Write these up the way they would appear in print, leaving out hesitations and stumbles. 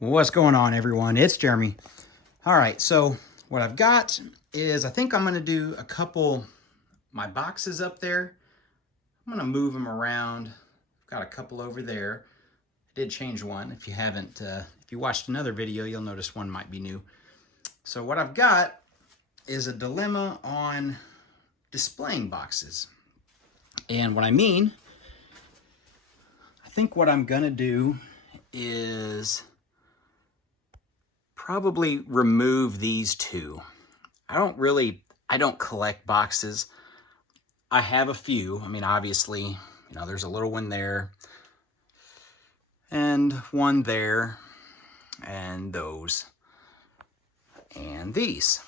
What's going on, everyone? It's Jeremy. All right, so what I've got is I think I'm going to do a couple my boxes up there. I'm going to move them around. I've got a couple over there. I did change one. If you haven't, if you watched another video, you'll notice one might be new. So what I've got is a dilemma on displaying boxes. And what I mean, I think what I'm going to do is probably remove these two. I don't collect boxes. I have a few. I mean, obviously, there's a little one there and one there and those and these.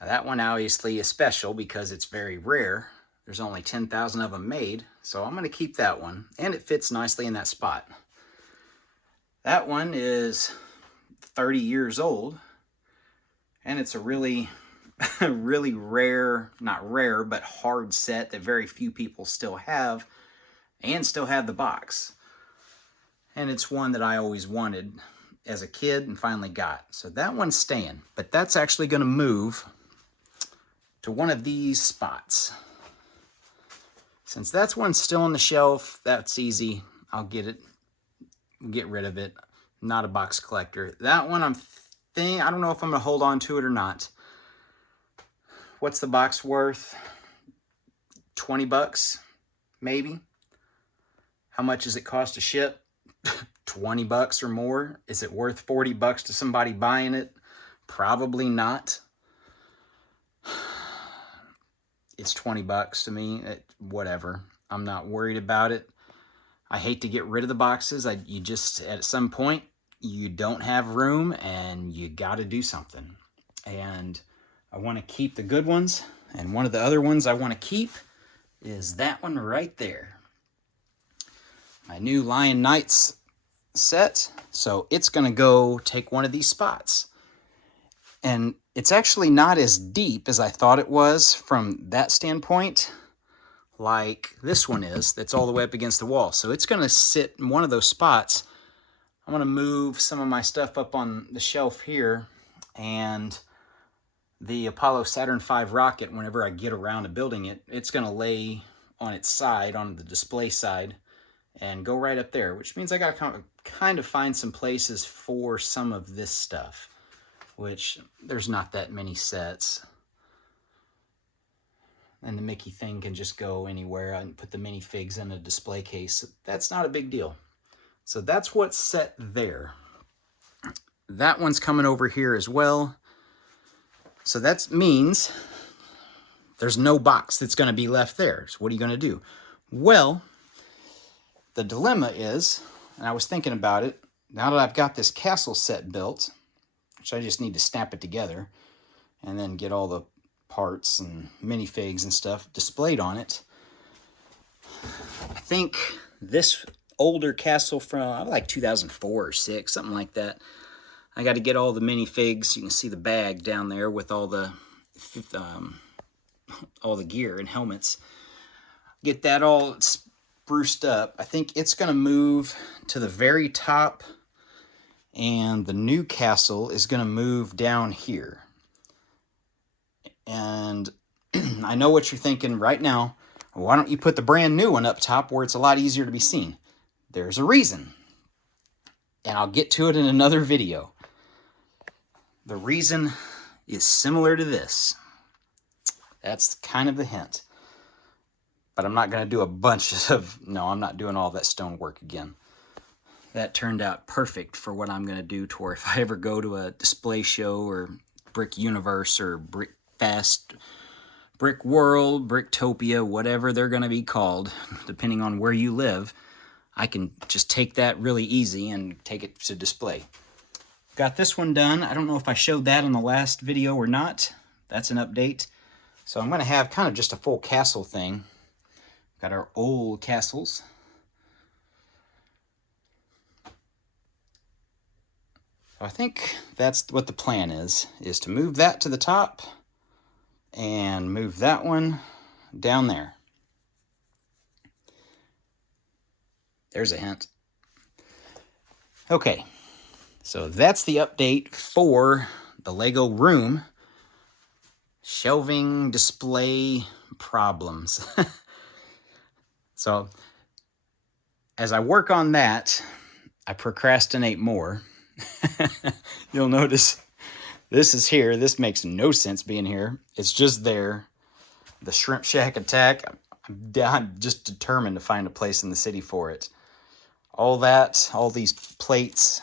Now, that one obviously is special because it's very rare. There's only 10,000 of them made, so I'm going to keep that one, and it fits nicely in that spot. That one is 30 years old, and it's a really, really rare, not rare, but hard set that very few people still have, and still have the box. And it's one that I always wanted as a kid and finally got. So that one's staying, but that's actually going to move to one of these spots. Since that's one still on the shelf, that's easy. I'll get rid of it. I'm not a box collector. That one I don't know if I'm gonna hold on to it or not. What's the box worth? 20 bucks, maybe. How much does it cost to ship? 20 bucks or more. Is it worth 40 bucks to somebody buying it? Probably not. It's 20 bucks to me. Whatever. I'm not worried about it. I hate to get rid of the boxes. You just, at some point, you don't have room and you got to do something. And I want to keep the good ones. And one of the other ones I want to keep is that one right there. My new Lion Knights set. So it's going to go take one of these spots. And it's actually not as deep as I thought it was from that standpoint, like this one is, that's all the way up against the wall. So it's going to sit in one of those spots. I'm going to move some of my stuff up on the shelf here, and the Apollo Saturn V rocket, whenever I get around to building it, it's going to lay on its side, on the display side, and go right up there, which means I got to kind of find some places for some of this stuff, which there's not that many sets. And the Mickey thing can just go anywhere. I can put the minifigs in a display case. That's not a big deal. So that's what's set there. That one's coming over here as well. So that means there's no box that's going to be left there. So what are you going to do? Well, the dilemma is, and I was thinking about it, now that I've got this castle set built, which I just need to snap it together and then get all the parts and minifigs and stuff displayed on it. I think this older castle from like 2004 or 6, something like that. I got to get all the minifigs. You can see the bag down there with all the gear and helmets. Get that all spruced up. I think it's going to move to the very top, and the new castle is going to move down here. And I know what you're thinking right now. Why don't you put the brand new one up top where it's a lot easier to be seen? There's a reason. And I'll get to it in another video. The reason is similar to this. That's kind of the hint. But I'm not going to do a bunch of... No, I'm not doing all that stone work again. That turned out perfect for what I'm going to do to where if I ever go to a display show or Brick Universe or Brick Fest, Brick World, Bricktopia, whatever they're going to be called, depending on where you live, I can just take that really easy and take it to display. Got this one done. I don't know if I showed that in the last video or not. That's an update. So I'm going to have kind of just a full castle thing. Got our old castles. I think that's what the plan is to move that to the top and move that one down there. There's a hint. Okay, so that's the update for the Lego room shelving display problems. So as I work on that, I procrastinate more. You'll notice this is here. This makes no sense being here. It's just there. The Shrimp Shack attack, I'm just determined to find a place in the city for it. All that, all these plates,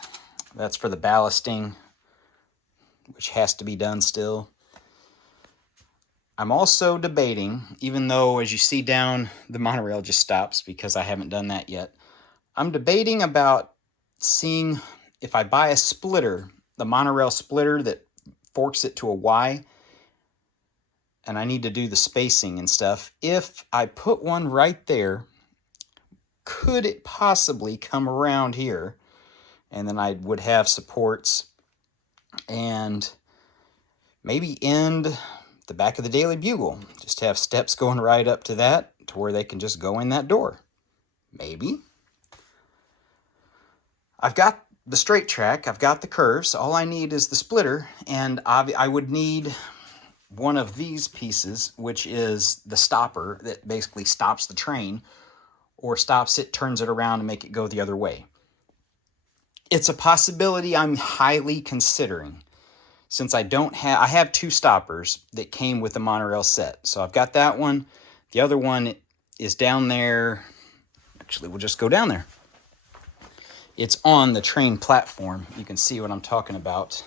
that's for the ballasting, which has to be done still. I'm also debating, even though as you see down, the monorail just stops because I haven't done that yet. I'm debating about seeing if I buy a splitter, the monorail splitter that forks it to a Y, and I need to do the spacing and stuff. If I put one right there, could it possibly come around here? And then I would have supports and maybe end the back of the Daily Bugle. Just have steps going right up to that to where they can just go in that door. Maybe. I've got the straight track. I've got the curves. All I need is the splitter. And I would need one of these pieces, which is the stopper that basically stops the train or stops it, turns it around to make it go the other way. It's a possibility I'm highly considering. Since I have two stoppers that came with the monorail set. So I've got that one. The other one is down there. Actually, we'll just go down there. It's on the train platform. You can see what I'm talking about.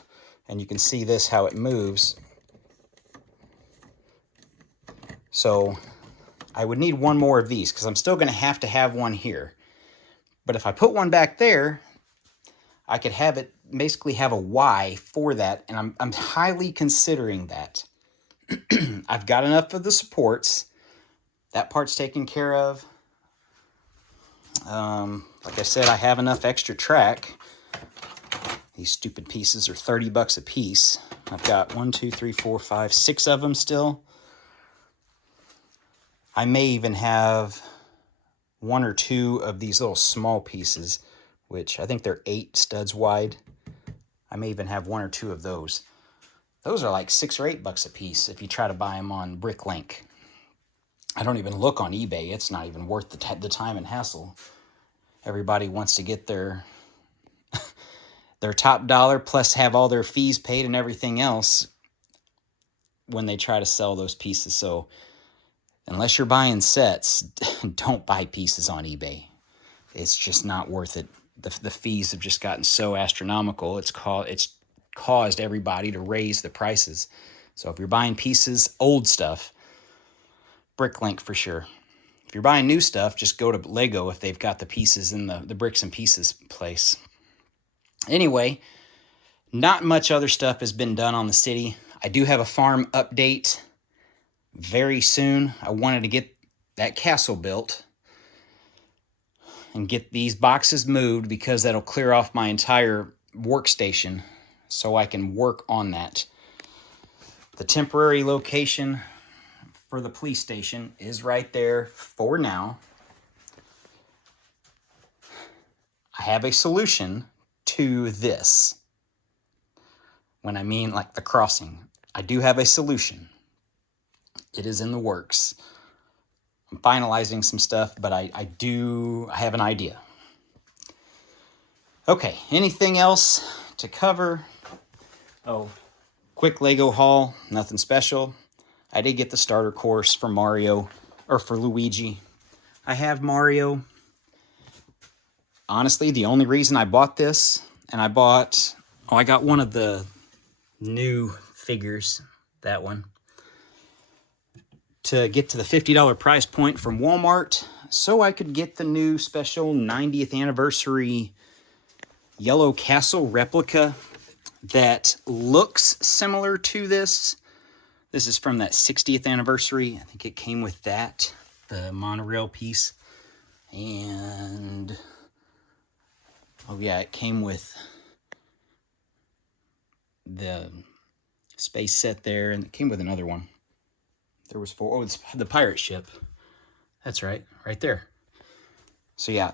And you can see this, how it moves. So I would need one more of these because I'm still going to have one here. But if I put one back there, I could have it basically have a Y for that, and I'm highly considering that. I've got enough of the supports. That part's taken care of. Like I said, I have enough extra track. These stupid pieces are 30 bucks a piece. I've got 1, 2, 3, 4, 5, 6 of them still. I may even have 1 or 2 of these little small pieces, which I think they're 8 studs wide. I may even have 1 or 2 of those. Those are like 6 or 8 bucks a piece if you try to buy them on BrickLink. I don't even look on eBay. It's not even worth the time and hassle. Everybody wants to get their top dollar plus have all their fees paid and everything else when they try to sell those pieces. So unless you're buying sets, don't buy pieces on eBay. It's just not worth it. The fees have just gotten so astronomical. It's caused everybody to raise the prices. So if you're buying pieces, old stuff, BrickLink for sure. If you're buying new stuff, just go to Lego if they've got the pieces in the bricks and pieces place. Anyway, not much other stuff has been done on the city. I do have a farm update very soon. I wanted to get that castle built and get these boxes moved because that'll clear off my entire workstation so I can work on that. The temporary location for the police station is right there for now. I have a solution to this. When I mean like the crossing, I do have a solution. It is in the works. I'm finalizing some stuff, but I have an idea. Okay, anything else to cover? Oh, quick Lego haul, nothing special. I did get the starter course for Mario, or for Luigi. I have Mario. Honestly, the only reason I bought this, and I got one of the new figures, that one, to get to the $50 price point from Walmart so I could get the new special 90th anniversary Yellow Castle replica that looks similar to this. This is from that 60th anniversary. I think it came with that, the monorail piece. And, oh yeah, it came with the space set there, and it came with another one. There was 4, it's the pirate ship. That's right there. So yeah,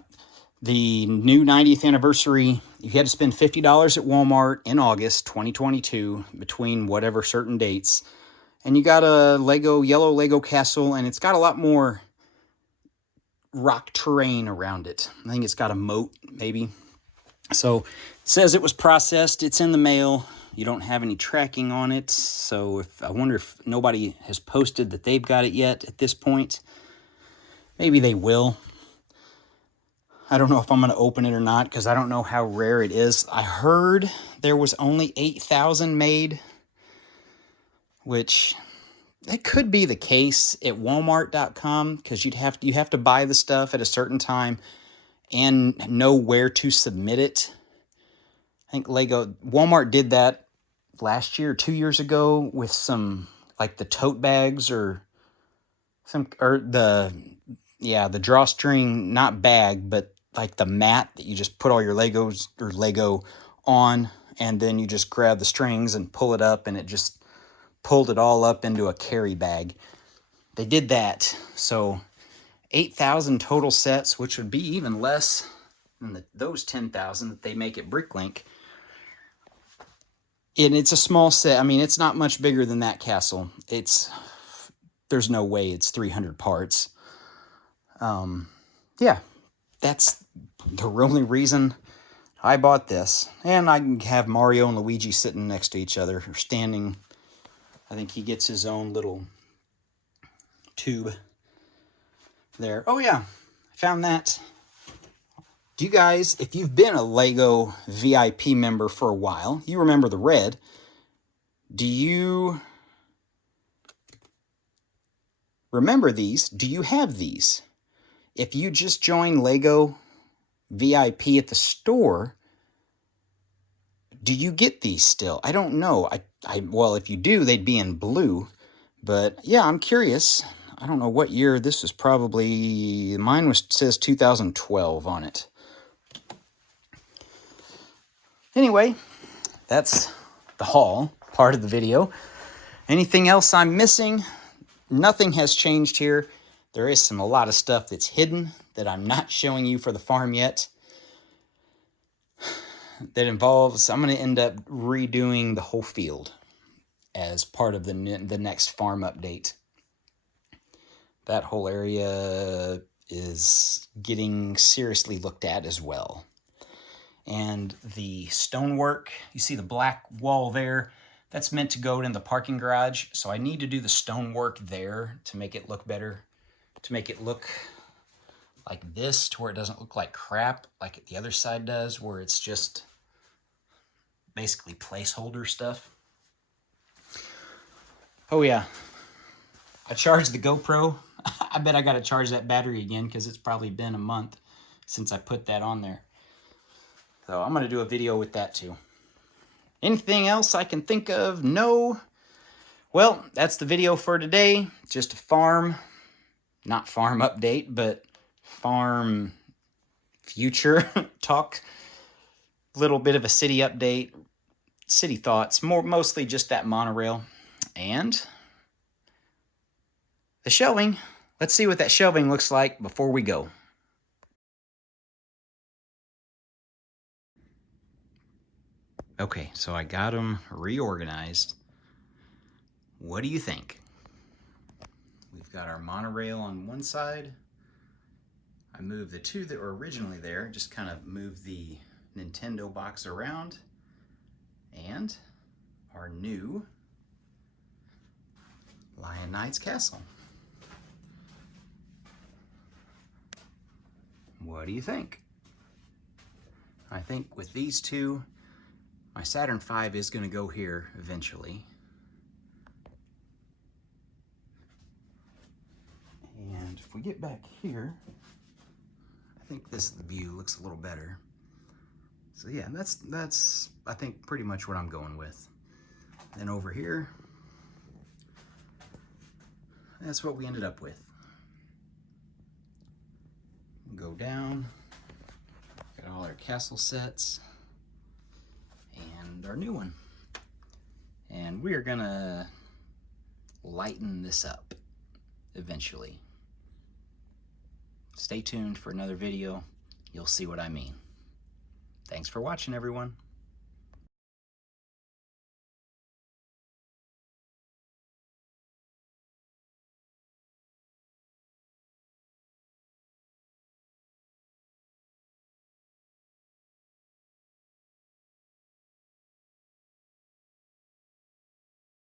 the new 90th anniversary, you had to spend $50 at Walmart in August 2022 between whatever certain dates. And you got a yellow Lego castle, and it's got a lot more rock terrain around it. I think it's got a moat, maybe. So it says it was processed. It's in the mail. You don't have any tracking on it. So I wonder if nobody has posted that they've got it yet at this point. Maybe they will. I don't know if I'm going to open it or not because I don't know how rare it is. I heard there was only 8,000 made, which that could be the case at Walmart.com because you have to buy the stuff at a certain time and know where to submit it. I think Walmart did that last year or 2 years ago with some, like the tote bags or the drawstring, not bag, but like the mat that you just put all your Legos or Lego on, and then you just grab the strings and pull it up, and it just pulled it all up into a carry bag. They did that. So 8,000 total sets, which would be even less than those 10,000 that they make at Bricklink. And it's a small set. I mean, it's not much bigger than that castle. There's no way it's 300 parts. Yeah, that's the only reason I bought this. And I can have Mario and Luigi sitting next to each other, or standing. I think he gets his own little tube there. Oh yeah, I found that. Do you guys, if you've been a Lego VIP member for a while, you remember the red. Do you remember these? Do you have these? If you just join Lego VIP at the store, do you get these still? I don't know. Well, if you do, they'd be in blue. But yeah, I'm curious. I don't know what year this is. Probably mine says 2012 on it. Anyway, that's the haul part of the video. Anything else I'm missing? Nothing has changed here. There is a lot of stuff that's hidden that I'm not showing you for the farm yet. That involves, I'm going to end up redoing the whole field as part of the next farm update. That whole area is getting seriously looked at as well. And the stonework, you see the black wall there, that's meant to go in the parking garage. So I need to do the stonework there to make it look better, to make it look like this, to where it doesn't look like crap like the other side does, where it's just basically placeholder stuff. Oh yeah, I charged the GoPro. I bet I got to charge that battery again because it's probably been a month since I put that on there. So I'm going to do a video with that too. Anything else I can think of? No. Well, that's the video for today. Just a not farm update, but farm future talk. Little bit of a city update, city thoughts, mostly just that monorail. And the shelving. Let's see what that shelving looks like before we go. Okay, so I got them reorganized. What do you think? We've got our monorail on one side. I moved the two that were originally there, just kind of moved the Nintendo box around. And our new Lion Knight's Castle. What do you think? I think with these two, my Saturn V is going to go here eventually. And if we get back here, I think this view looks a little better. So yeah, that's I think pretty much what I'm going with. Then over here, that's what we ended up with. Go down, got all our castle sets, and our new one. And we are gonna lighten this up eventually. Stay tuned for another video. you'll see what I mean. Thanks for watching, everyone.